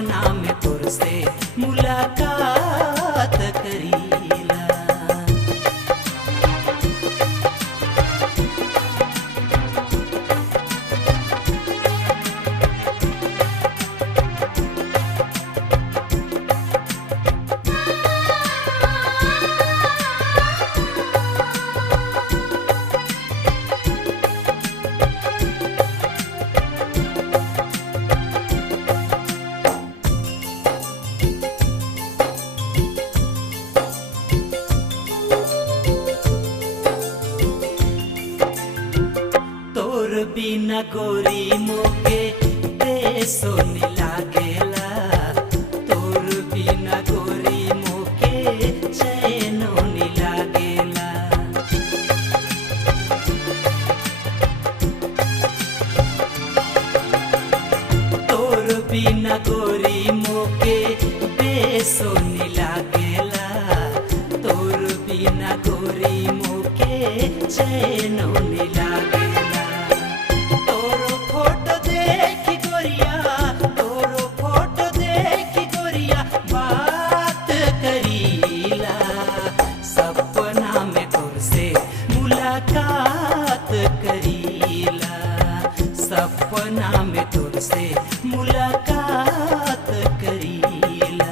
सपना में तोर से मुलाकात करीला। तोर बिना गोरी मोके देसो नी लागेला, तोर बिना गोरी मोके चैनो नी लागेला। तोर बिना गोरी मोके देसो नी लागेला, तोर बिना गोरी मोके चैनो नी लागेला। तोरो फोटो देखी गोरिया, तोरो फोटो देखी गोरिया बात करीला। सपना में तोर से मुलाकात करीला, सपना में तोर से मुलाकात करीला।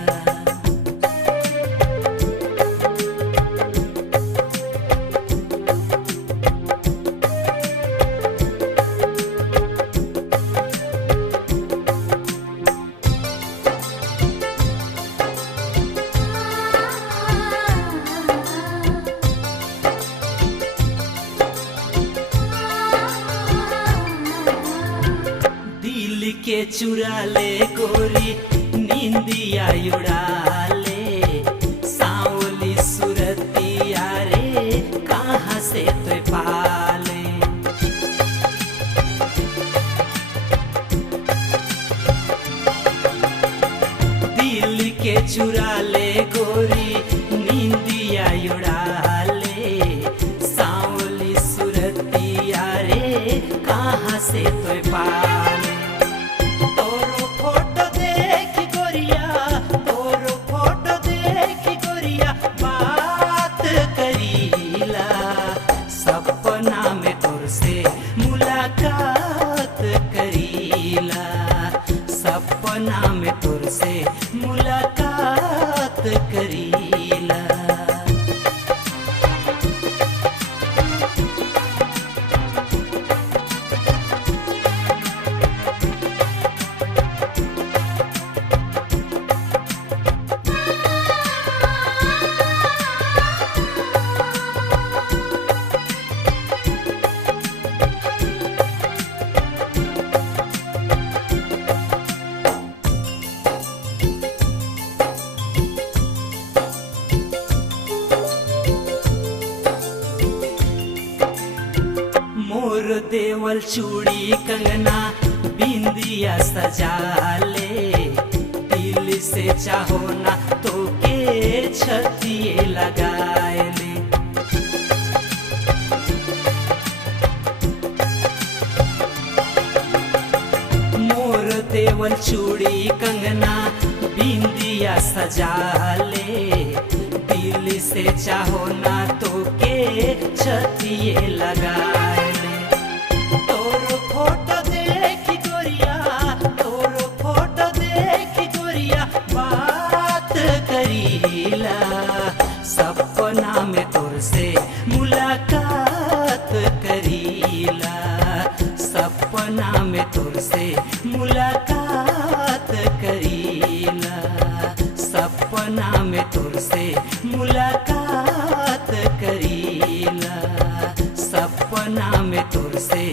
दिल के चुरा ले गोरी नींदिया उड़ा ले, सांवली सुरतिया रे कहाँ से तो पाले। दिल के चुरा ले गोरी नींदिया उड़ा ले, सांवली सुरतिया रे कहाँ से तो पाले। तोरो फोटो देखी गोरिया, तोरो फोटो देखी गोरिया बात करीला। सपना में तोर से मुलाकात करीला, सपना में तोर से मुलाकात करीला। मोर देवल चूड़ी कंगना बिंदिया सजा ले, दिल से चाहो ना तो के छतिए लगाए ले। मोर देवल चूड़ी कंगना बिंदिया सजा ले, दिल से चाहो ना तो के छतिए लगाए ले। तोरो फोटो देखी गोरिया, तोरो फोटो देखी गोरिया बात करीला। सपना में तोर से मुलाकात करीला, सपना में तोर से मुलाकात करीला, सपना में तोर से मुलाकात करीला, सपना में तोर से